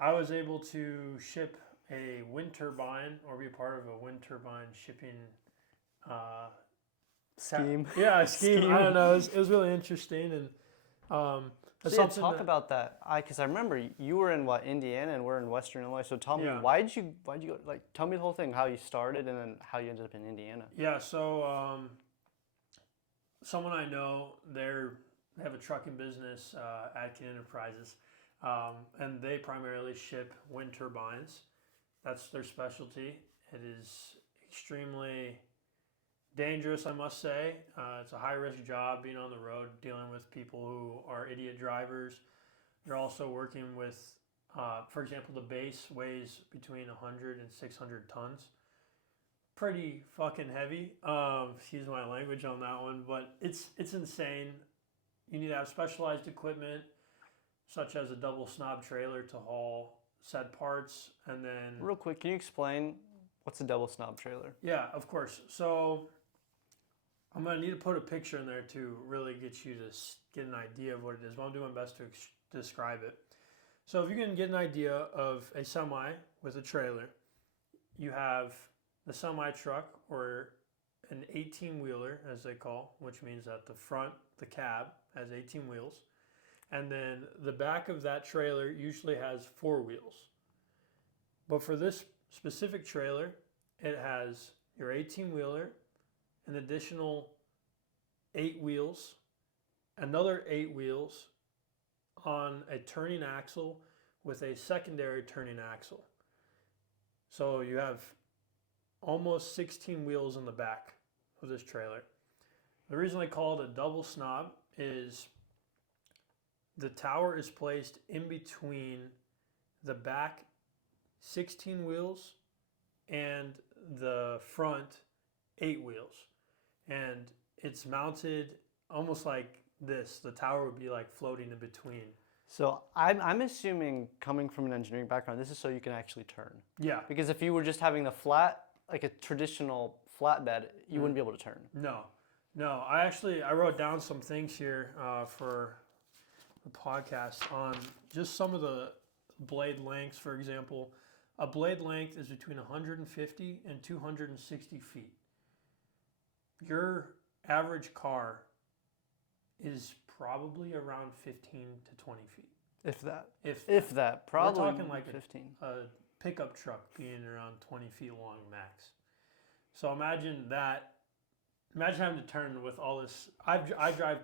I was able to ship a wind turbine or be a part of a wind turbine shipping uh, Scheme. Yeah, a scheme. I don't know. It was really interesting, and that's So yeah, something talk that, about that. Because I remember you were in what, Indiana, and we're in Western Illinois. So tell me, yeah. why'd you go? Like, tell me the whole thing, how you started, and then how you ended up in Indiana. Yeah, so someone I know, they have a trucking business, Atkin Enterprises, and they primarily ship wind turbines. That's their specialty. It is extremely dangerous, I must say. It's a high risk job being on the road, dealing with people who are idiot drivers. You're also working with, for example, the base weighs between 100 and 600 tons. Pretty fucking heavy. Excuse my language on that one, but it's insane. You need to have specialized equipment, such as a double snob trailer to haul said parts, and then Real quick, can you explain what's a double snob trailer? yeah, of course. So I'm gonna need to put a picture in there to really get you to get an idea of what it is. But I'm doing my best to describe it. So if you can get an idea of a semi with a trailer, you have the semi truck or an 18 wheeler, as they call, which means that the front, the cab, has 18 wheels. And then the back of that trailer usually has 4 wheels. But for this specific trailer, it has your 18 wheeler, an additional 8 wheels, another 8 wheels on a turning axle with a secondary turning axle. So you have almost 16 wheels in the back of this trailer. The reason they call it a double snob is the tower is placed in between the back 16 wheels and the front 8 wheels. And it's mounted almost like this. The tower would be like floating in between. So I'm assuming, coming from an engineering background, this is so you can actually turn. Yeah. Because if you were just having the flat, like a traditional flatbed, you wouldn't be able to turn. No. I wrote down some things here for the podcast on just some of the blade lengths. For example, a blade length is between 150 and 260 feet. Your average car is probably around 15 to 20 feet. If that. If that. Probably we're talking like 15. a pickup truck being around 20 feet long max. So imagine that. Imagine having to turn with all this. I drive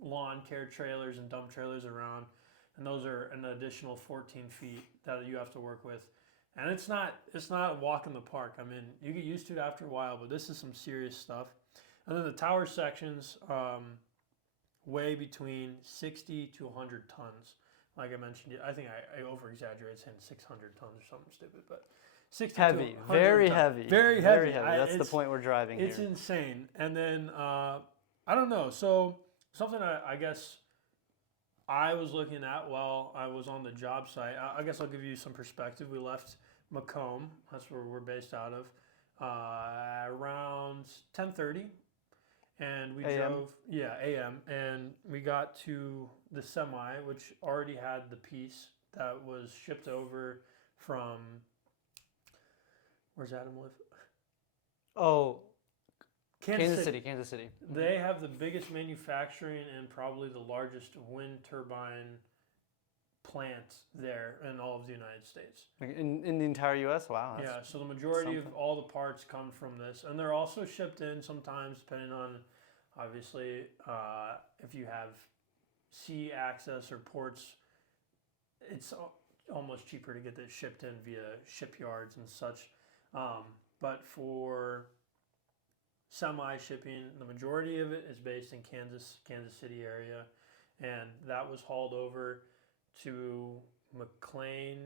lawn care trailers and dump trailers around, and those are an additional 14 feet that you have to work with. And it's not a walk in the park. I mean, you get used to it after a while, but this is some serious stuff. And then the tower sections weigh between 60 to 100 tons. Like I mentioned, I think I over-exaggerated saying 600 tons or something stupid, but 60 heavy, to 100 very tons. heavy. Very heavy. That's the point we're driving It's here. insane. And then, I don't know. So something I guess I was looking at while I was on the job site, I guess I'll give you some perspective. We left Macomb, that's where we're based out of, around 10:30. And we drove, a.m. And we got to the semi, which already had the piece that was shipped over from, where's Adam live? Oh, Kansas City. Kansas City. They have the biggest manufacturing and probably the largest wind turbine plant there in all of the United States. Like in the entire U.S.? Wow. Yeah, so the majority of all the parts come from this. And they're also shipped in sometimes, depending on, obviously, if you have sea access or ports, it's almost cheaper to get this shipped in via shipyards and such. But for semi-shipping, the majority of it is based in Kansas City area. And that was hauled over to McLean,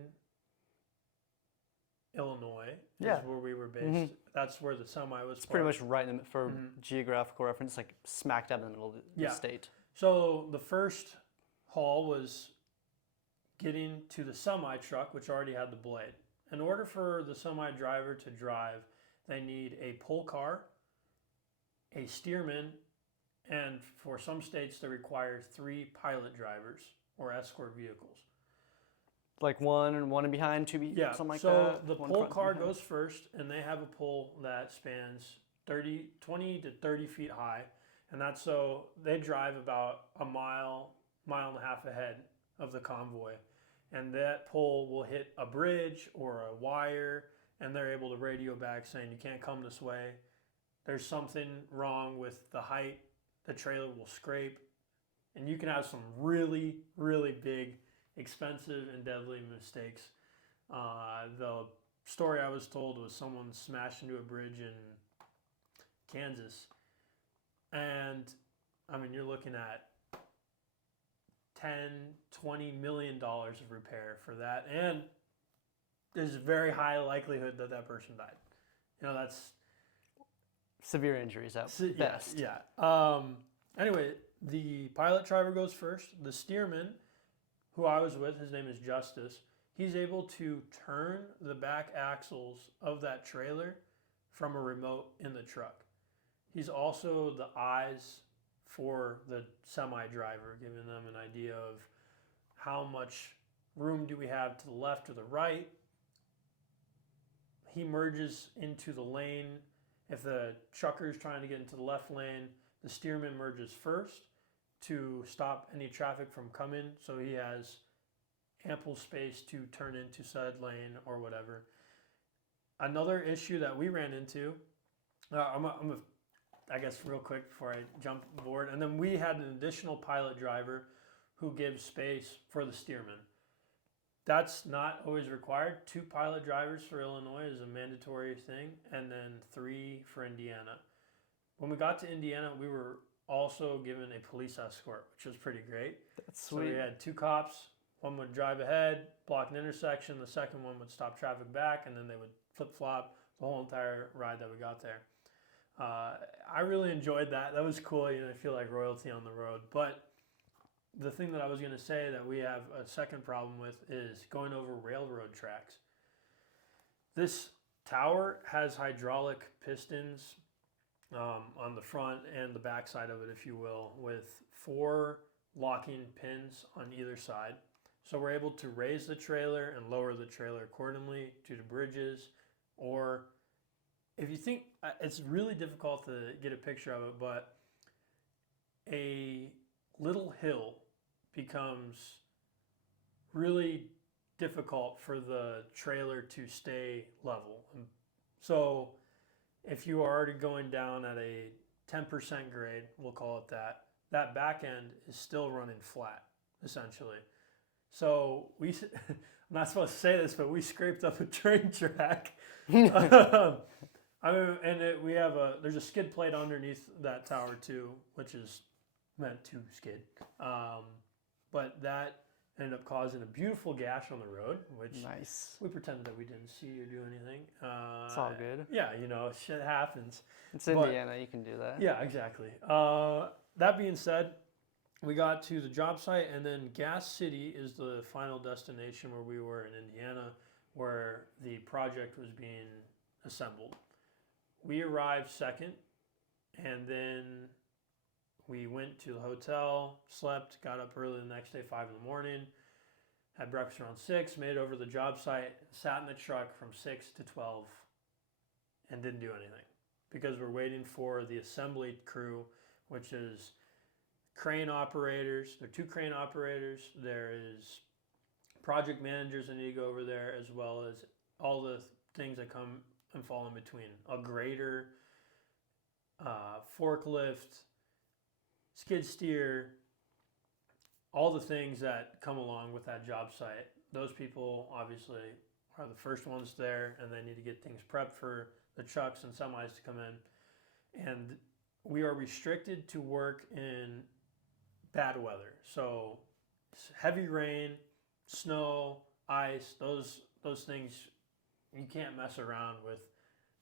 Illinois, is where we were based. Mm-hmm. That's where the semi was. It's pretty much right in the, for geographical reference, like smack dab in the middle of the state. So the first haul was getting to the semi truck, which already had the blade. In order for the semi driver to drive, they need a pull car, a steerman, and for some states they require 3 pilot drivers or escort vehicles. like one behind, Yeah. something like so that. the One pole front, two car behind. goes first, and they have a pole that spans 20 to 30 feet high, and that's so they drive about a mile and a half ahead of the convoy, and that pole will hit a bridge or a wire, and they're able to radio back saying you can't come this way. There's something wrong with the height. The trailer will scrape, and you can have some really, really big, expensive, and deadly mistakes. The story I was told was someone smashed into a bridge in Kansas, and I mean you're looking at 10-20 million dollars of repair for that, and there's a very high likelihood that that person died. That's Severe injuries at best. Yeah. Anyway, the pilot driver goes first. The steerman, who I was with, his name is Justice. He's able to turn the back axles of that trailer from a remote in the truck. He's also the eyes for the semi-driver, giving them an idea of how much room do we have to the left or the right. He merges into the lane. If the trucker is trying to get into the left lane, the steerman merges first to stop any traffic from coming, so he has ample space to turn into said lane or whatever. Another issue that we ran into, I guess real quick before I jump aboard, and then we had an additional pilot driver who gives space for the steerman. That's not always required. 2 pilot drivers for Illinois is a mandatory thing, and then 3 for Indiana. When we got to Indiana, we were also given a police escort, which was pretty great. That's sweet. So we had 2 cops. One would drive ahead, block an intersection. The second one would stop traffic back, and then they would flip-flop the whole entire ride that we got there. I really enjoyed that. That was cool. I feel like royalty on the road. But the thing that I was going to say that we have a second problem with is going over railroad tracks. This tower has hydraulic pistons on the front and the back side of it, if you will, with 4 locking pins on either side. So we're able to raise the trailer and lower the trailer accordingly due to bridges. Or if you think, it's really difficult to get a picture of it, but a little hill becomes really difficult for the trailer to stay level. So if you are already going down at a 10% grade, we'll call it that, that back end is still running flat, essentially. So I'm not supposed to say this, but we scraped up a train track. There's a skid plate underneath that tower too, which is meant to skid. But that ended up causing a beautiful gash on the road, which nice. We pretended that we didn't see or do anything. It's all good. Yeah, shit happens. It's Indiana, you can do that. Yeah, exactly. That being said, we got to the job site, and then Gas City is the final destination where we were in Indiana, where the project was being assembled. We arrived second, and then we went to the hotel, slept, got up early the next day, 5 in the morning, had breakfast around 6, made it over to the job site, sat in the truck from 6 to 12, and didn't do anything because we're waiting for the assembly crew, which is crane operators. There are 2 crane operators. There is project managers that need to go over there, as well as all the things that come and fall in between. A grader, forklift, skid steer, all the things that come along with that job site. Those people obviously are the first ones there, and they need to get things prepped for the trucks and semis to come in. And we are restricted to work in bad weather. So heavy rain, snow, ice, those things, you can't mess around with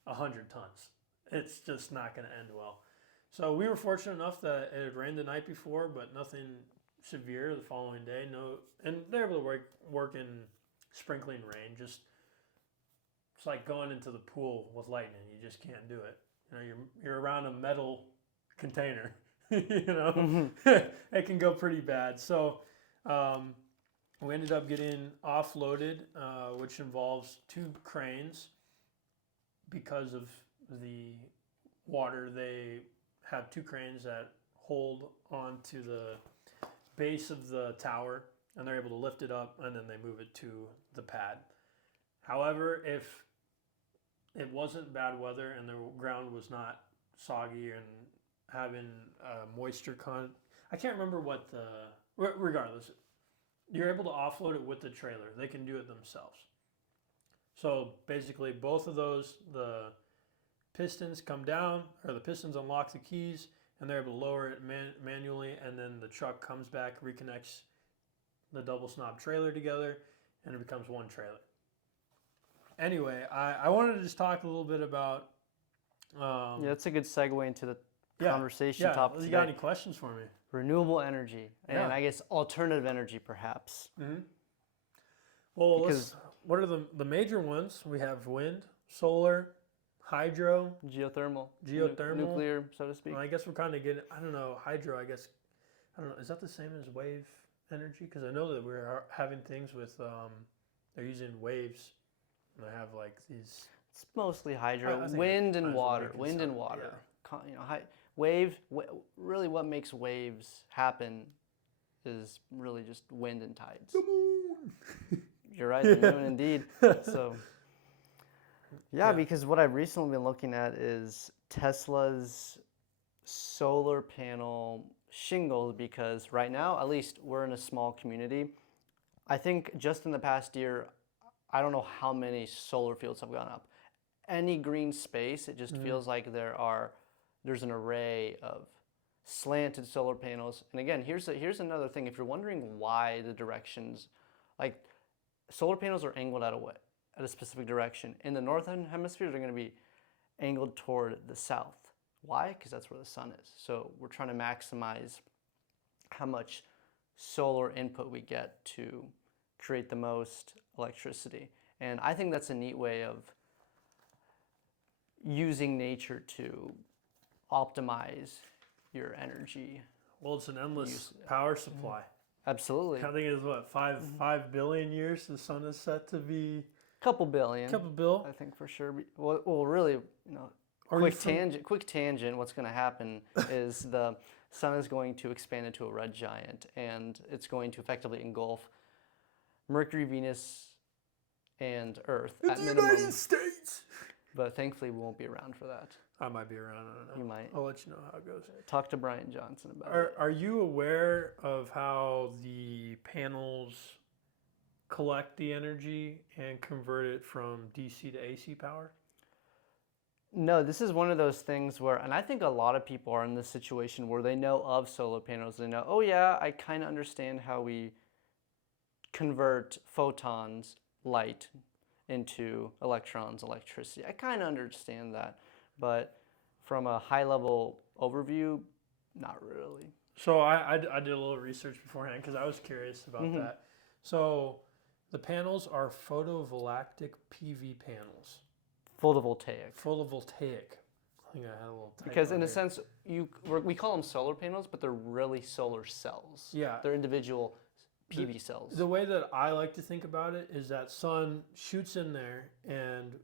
100 tons. It's just not going to end well. So we were fortunate enough that it had rained the night before, but nothing severe the following day. No, and they're able to work in sprinkling rain. Just it's like going into the pool with lightning. You just can't do it. You're around a metal container. It can go pretty bad. So we ended up getting offloaded, which involves 2 cranes because of the water. They have 2 cranes that hold onto the base of the tower, and they're able to lift it up, and then they move it to the pad. However, if it wasn't bad weather and the ground was not soggy and having moisture I can't remember what regardless, you're able to offload it with the trailer. They can do it themselves. So basically both of those, the pistons come down, or the pistons unlock the keys, and they're able to lower it manually, and then the truck comes back, reconnects the double snob trailer together, and it becomes one trailer. Anyway, I wanted to just talk a little bit about... yeah, that's a good segue into the conversation topic you today. got any questions for me? Renewable energy, and I guess alternative energy, perhaps. Mm-hmm. Well, what are the major ones? We have wind, solar, hydro, geothermal, nuclear, so to speak. Well, I guess we're kind of getting, I don't know, hydro, I guess, I don't know, is that the same as wave energy? Because I know that we're having things with, they're using waves, and they have like these... It's mostly hydro, wind and water, Yeah. Really what makes waves happen is really just wind and tides. The moon! You're right, the moon indeed. So, because what I've recently been looking at is Tesla's solar panel shingles, because right now, at least, we're in a small community. I think just in the past year, I don't know how many solar fields have gone up. Any green space, it just feels like there's an array of slanted solar panels. And again, here's another thing. If you're wondering why the directions, like solar panels are angled at a specific direction. In the northern hemisphere, they're going to be angled toward the south. Why? Because that's where the sun is. So we're trying to maximize how much solar input we get to create the most electricity. And I think that's a neat way of using nature to optimize your energy. Well, it's an endless power supply. Absolutely. I think it's what, 5 billion years the sun is set to be? Couple billion. I think for sure. Well, really, quick tangent. What's going to happen is the sun is going to expand into a red giant, and it's going to effectively engulf Mercury, Venus, and Earth at minimum. United States. But thankfully, we won't be around for that. I might be around. I don't know. You might. I'll let you know how it goes. Talk to Brian Johnson about it. Are you aware of how the panels collect the energy and convert it from DC to AC power? No, this is one of those things where, and I think a lot of people are in this situation where they know of solar panels. They know, oh yeah, I kind of understand how we convert photons, light, into electrons, electricity. I kind of understand that, but from a high-level overview, not really. So I did a little research beforehand because I was curious about that. So the panels are photovoltaic PV panels. Photovoltaic. I think I had a little typo because in there. a sense, we call them solar panels, but they're really solar cells. Yeah. They're individual PV cells. The way that I like to think about it is that sun shoots in there and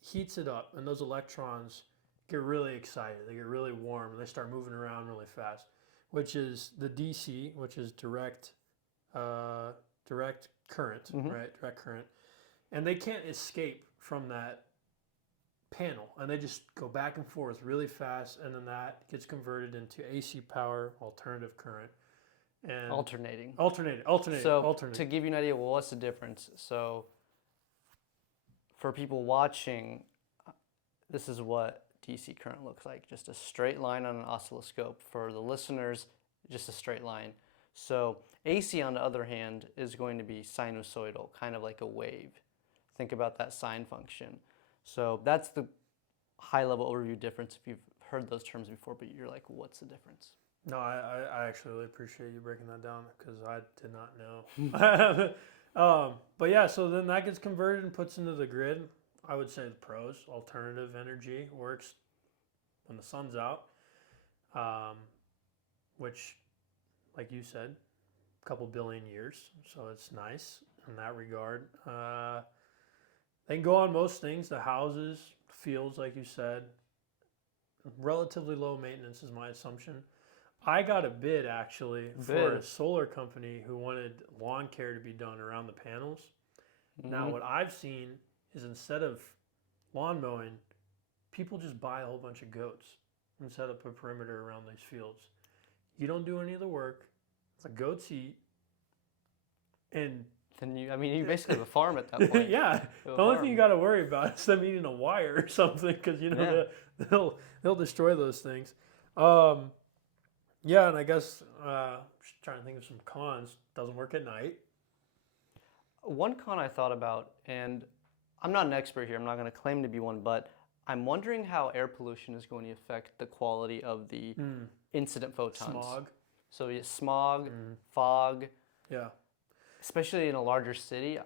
heats it up, and those electrons get really excited. They get really warm, and they start moving around really fast, which is the DC, which is direct current, right? Direct current. And they can't escape from that panel, and they just go back and forth really fast, and then that gets converted into AC power, alternative current. And alternating. So to give you an idea, well, what's the difference? So for people watching, this is what DC current looks like. Just a straight line on an oscilloscope. For the listeners, just a straight line. So AC, on the other hand, is going to be sinusoidal, kind of like a wave. Think about that sine function. So that's the high-level overview difference if you've heard those terms before, but you're like, what's the difference? No, I actually really appreciate you breaking that down because I did not know. But yeah, so then that gets converted and puts into the grid. I would say the pros, alternative energy works when the sun's out, which, like you said, couple billion years, so it's nice in that regard. They can go on most things, the houses, fields, like you said. Relatively low maintenance is my assumption. I got a bid actually for a solar company who wanted lawn care to be done around the panels. Now, what I've seen is instead of lawn mowing, people just buy a whole bunch of goats and set up a perimeter around these fields. You don't do any of the work. The goats eat. And then you basically have a farm at that point. Yeah. The only thing you got to worry about is them eating a wire or something, because they'll destroy those things. Yeah, and I guess just trying to think of some cons. Doesn't work at night. One con I thought about, and I'm not an expert here, I'm not going to claim to be one, but I'm wondering how air pollution is going to affect the quality of the incident photons. Smog. So smog, fog. Yeah. Especially in a larger city,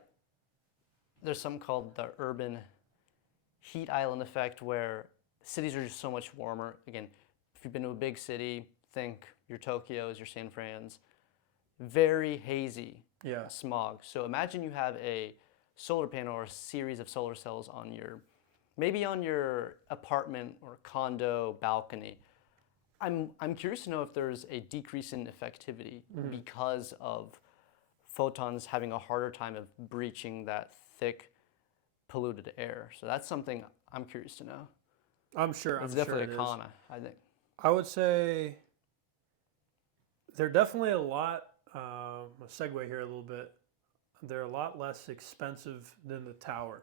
there's something called the urban heat island effect, where cities are just so much warmer. Again, if you've been to a big city, think your Tokyos, your San Frans, very hazy smog. So imagine you have a solar panel or a series of solar cells on maybe on your apartment or condo balcony. I'm curious to know if there's a decrease in effectivity because of photons having a harder time of breaching that thick, polluted air. So that's something I'm curious to know. I'm sure. It's definitely a con, I think. I would say they're definitely a lot, I'll segue here a little bit, they're a lot less expensive than the tower.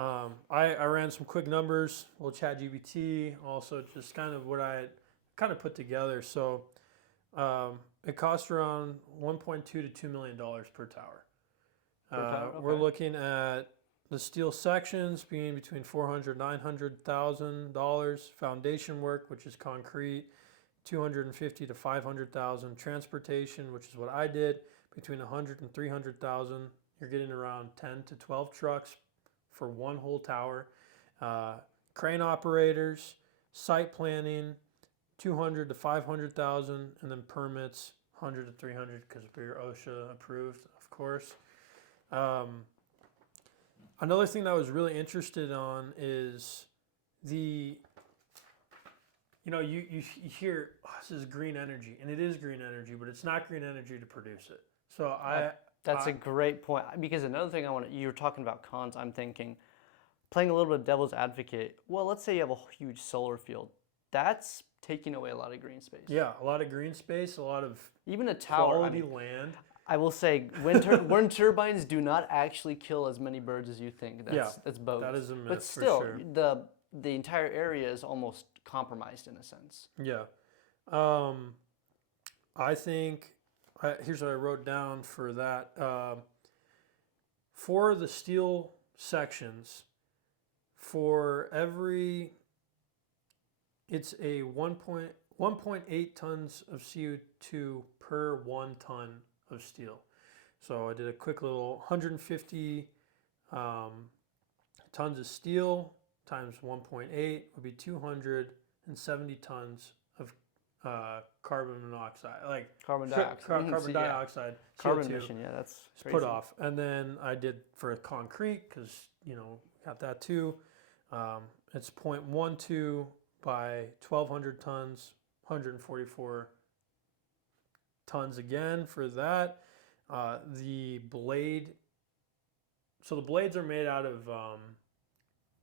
I ran some quick numbers, a little ChatGPT, also just kind of what I kind of put together. So it costs around $1.2 to $2 million per tower. Okay. We're looking at the steel sections being between $400,000 and $900,000. Foundation work, which is concrete, $250,000 to $500,000. Transportation, which is what I did, between $100,000 and $300,000. You're getting around 10 to 12 trucks for one whole tower. Crane operators, site planning, $200,000 to $500,000, and then permits, $100,000 to $300,000 because we're OSHA approved, of course. Another thing that I was really interested on is you hear, oh, this is green energy, and it is green energy, but it's not green energy to produce it. So that's a great point, because another thing you were talking about cons, I'm thinking, playing a little bit of devil's advocate, well, let's say you have a huge solar field. That's taking away a lot of green space. Yeah, a lot of green space, a lot of even a tower, quality land. I will say, wind turbines do not actually kill as many birds as you think. That's bogus. That is a myth. But still, for sure. the entire area is almost compromised in a sense. Yeah. I think, here's what I wrote down for that. For the steel sections, it's a 1.8 tons of CO2 per 1 ton of steel. So I did a quick little 150 tons of steel times 1.8 would be 270 tons of carbon monoxide, carbon dioxide. Carbon dioxide, carbon CO2 emission. Yeah, that's crazy. put off. And then I did for concrete, because got that too. It's 0.12 by 1,200 tons, 144 tons again for that. The blade. So the blades are made out of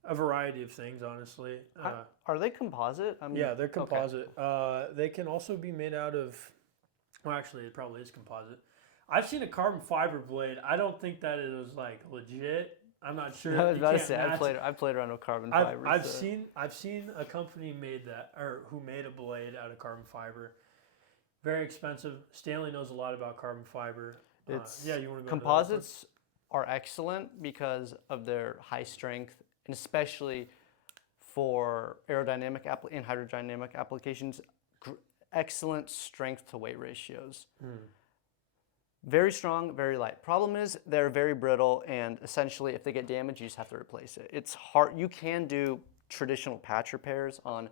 a variety of things, honestly. Are they composite? Yeah, they're composite. Okay. They can also be made out of, well, actually, it probably is composite. I've seen a carbon fiber blade. I don't think that it was legit. I'm not sure. I was about to say, I played around with carbon fiber. I've seen a company who made a blade out of carbon fiber. Very expensive. Stanley knows a lot about carbon fiber. You want to go composites are excellent because of their high strength, and especially for aerodynamic and hydrodynamic applications, excellent strength to weight ratios. Very strong, very light. Problem is they're very brittle, and essentially if they get damaged, you just have to replace it. It's hard. You can do traditional patch repairs on,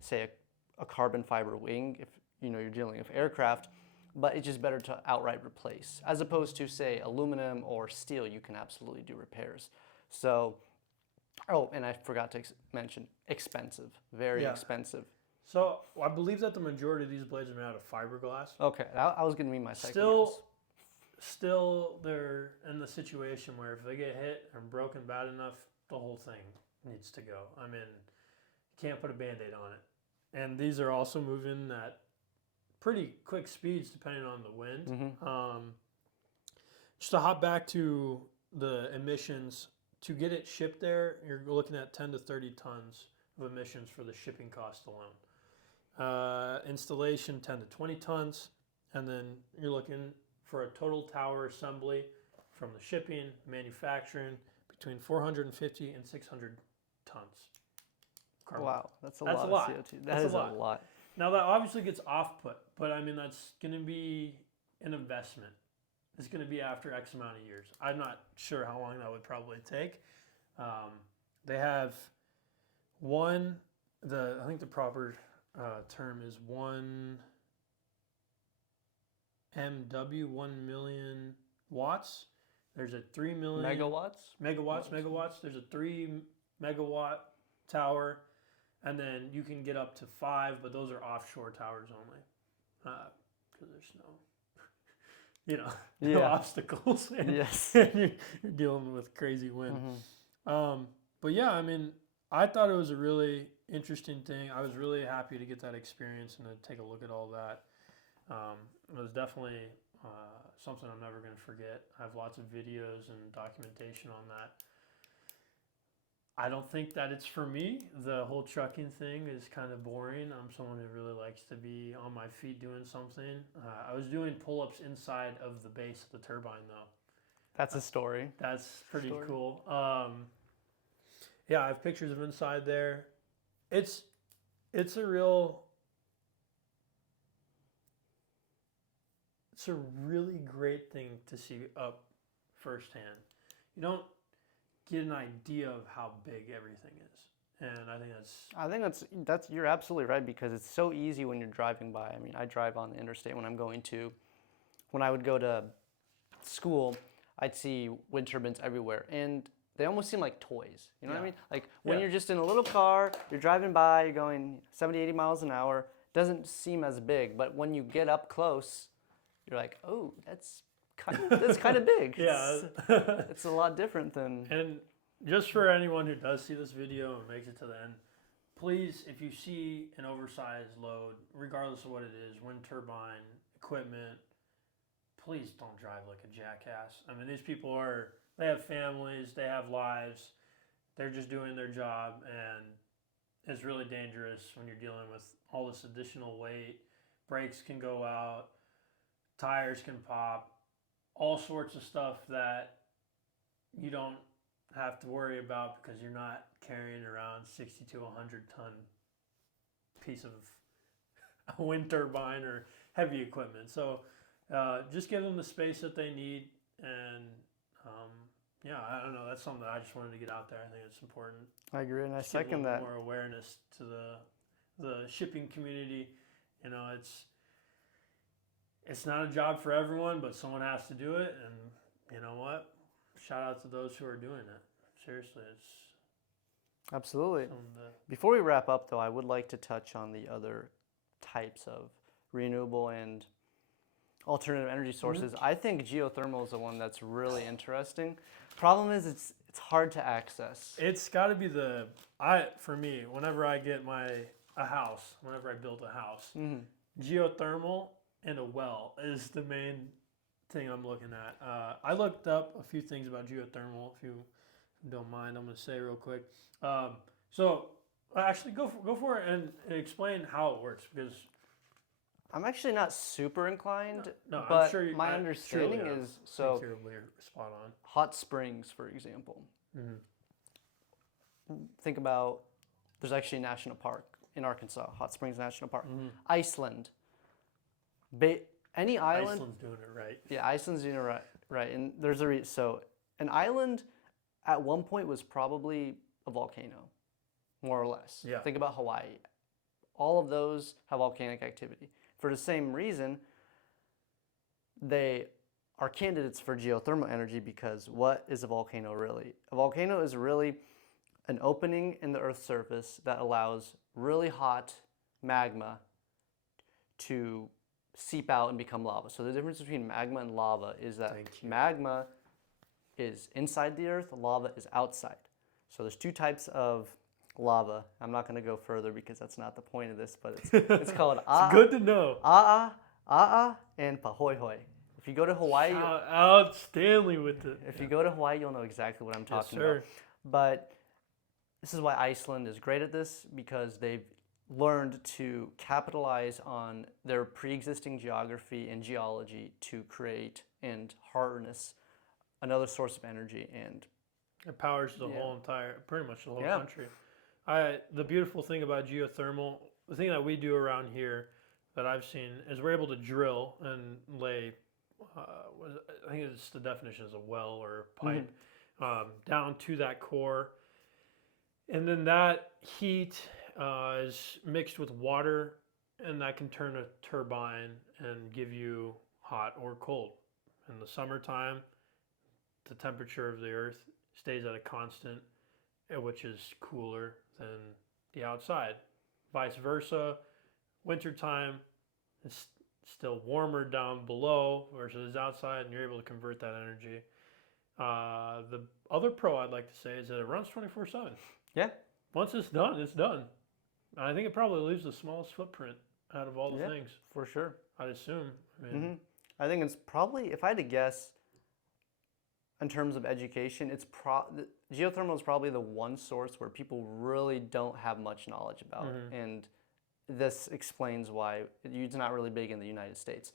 say, a carbon fiber wing if you're dealing with aircraft, but it's just better to outright replace. As opposed to, say, aluminum or steel, you can absolutely do repairs. So, oh, and I forgot to mention, expensive, very Yeah. expensive. So I believe that the majority of these blades are made out of fiberglass. Okay, that was going to be my second guess. Still, they're in the situation where if they get hit or broken bad enough, the whole thing needs to go. I mean, you can't put a Band-Aid on it. And these are also moving at pretty quick speeds depending on the wind. Mm-hmm. Just to hop back to the emissions, to get it shipped there, you're looking at 10 to 30 tons of emissions for the shipping cost alone. Installation 10 to 20 tons, and then you're looking for a total tower assembly from the shipping, manufacturing, between 450 and 600 tons. Carbon. Wow, that's a lot of CO2. That is a lot. Now that obviously gets off-put, but I mean that's going to be an investment. It's going to be after X amount of years. I'm not sure how long that would probably take. They have I think the proper term is 1 MW, 1 million watts. There's a 3 million megawatts. There's a 3 megawatt tower, and then you can get up to 5, but those are offshore towers only, because there's no obstacles. And, yes, and you're dealing with crazy wind. Mm-hmm. But yeah, I mean, I thought it was a really interesting thing. I was really happy to get that experience and to take a look at all that. It was definitely something I'm never going to forget. I have lots of videos and documentation on that. I don't think that it's for me. The whole trucking thing is kind of boring. I'm someone who really likes to be on my feet doing something. I was doing pull-ups inside of the base of the turbine, though. That's a story. That's pretty cool. Yeah, I have pictures of inside there. It's a really great thing to see up firsthand. You don't get an idea of how big everything is, and I think that's you're absolutely right, because it's so easy when you're driving by. I mean, I drive on the interstate when I would go to school, I'd see wind turbines everywhere, and they almost seem like toys. You know what I mean? Like when you're just in a little car, you're driving by, you're going 70, 80 miles an hour, doesn't seem as big, but when you get up close, you're like, oh, that's kind of big. Yeah. It's a lot different than... And just for anyone who does see this video and makes it to the end, please, if you see an oversized load, regardless of what it is, wind turbine, equipment, please don't drive like a jackass. I mean, these people they have families, they have lives, they're just doing their job, and it's really dangerous when you're dealing with all this additional weight. Brakes can go out, tires can pop, all sorts of stuff that you don't have to worry about because you're not carrying around 60 to 100 ton piece of a wind turbine or heavy equipment. So just give them the space that they need, and yeah, I don't know, that's something that I just wanted to get out there. I think it's important. I agree, and I second that. More awareness to the shipping community. You know, it's not a job for everyone, but someone has to do it, and you know what? Shout out to those who are doing it. Seriously, it's absolutely. Before we wrap up, though, I would like to touch on the other types of renewable and alternative energy sources. I think geothermal is the one that's really interesting. Problem is, it's hard to access. It's got to be for me, whenever I get whenever I build a house, geothermal and a well is the main thing I'm looking at. I looked up a few things about geothermal. If you don't mind, I'm going to say real quick. So actually, go for it and explain how it works, because I'm actually not super inclined, no, but I'm sure my understanding is so. You're spot on. Hot springs, for example. Think about, there's actually a national park in Arkansas, Hot Springs National Park. Iceland. Any island. Iceland's doing it right. Yeah, Iceland's doing it right. And there's so an island at one point was probably a volcano, more or less. Yeah. Think about Hawaii. All of those have volcanic activity. For the same reason, they are candidates for geothermal energy because what is a volcano really? A volcano is really an opening in the Earth's surface that allows really hot magma to seep out and become lava. So the difference between magma and lava is that magma is inside the Earth, lava is outside. So there's two types of lava. I'm not going to go further because that's not the point of this, but it's called It's good to know. A'a, and Pahoehoe. If you go to Hawaii, Shout out Stanley with it. if you go to Hawaii, you'll know exactly what I'm talking about. But this is why Iceland is great at this, because they've learned to capitalize on their pre-existing geography and geology to create and harness another source of energy. And it powers the whole entire, pretty much the whole Yeah. country. The beautiful thing about geothermal, the thing that we do around here that I've seen is we're able to drill and lay, I think it's the definition is a well or a pipe, down to that core. And then that heat is mixed with water, and that can turn a turbine and give you hot or cold. In the summertime, the temperature of the earth stays at a constant, which is cooler than the outside. Vice versa, wintertime, it's still warmer down below versus outside, and you're able to convert that energy. The other pro I'd like to say is that it runs 24/7. Yeah. Once it's done, it's done. And I think it probably leaves the smallest footprint out of all the things. For sure. I'd assume. I mean, I think it's probably, if I had to guess, in terms of education, geothermal is probably the one source where people really don't have much knowledge about, and this explains why it's not really big in the United States.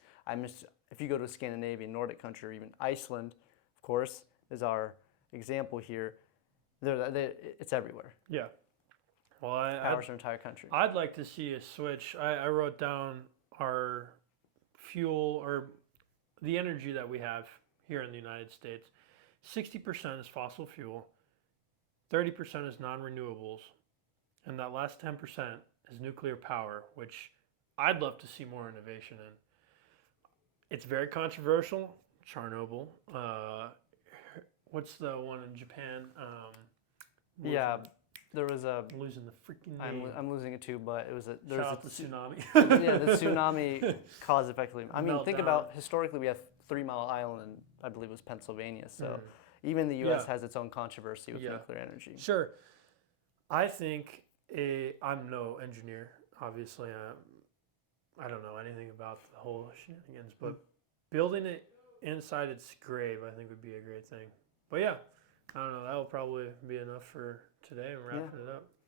If you go to a Scandinavian, Nordic country, or even Iceland, of course, is our example here. It's everywhere. Yeah. Well, Powers our entire country. I'd like to see a switch. I wrote down our fuel, or the energy that we have here in the United States. 60% is fossil fuel, 30% is non-renewables, and that last 10% is nuclear power, which I'd love to see more innovation in. It's very controversial. Chernobyl. What's the one in Japan? Yeah, there was a. I'm losing the freaking name. I'm losing it too, but it was a. Shout out the tsunami. Yeah, the tsunami caused effectively. I mean, think Meltdown. about historically, we have 3 Mile Island, and I believe it was Pennsylvania. So even the U.S. has its own controversy with nuclear energy. Sure. I think I'm no engineer, obviously. I don't know anything about the whole shenanigans, but building it inside its grave, I think, would be a great thing. But yeah, I don't know. That will probably be enough for today and wrapping it up.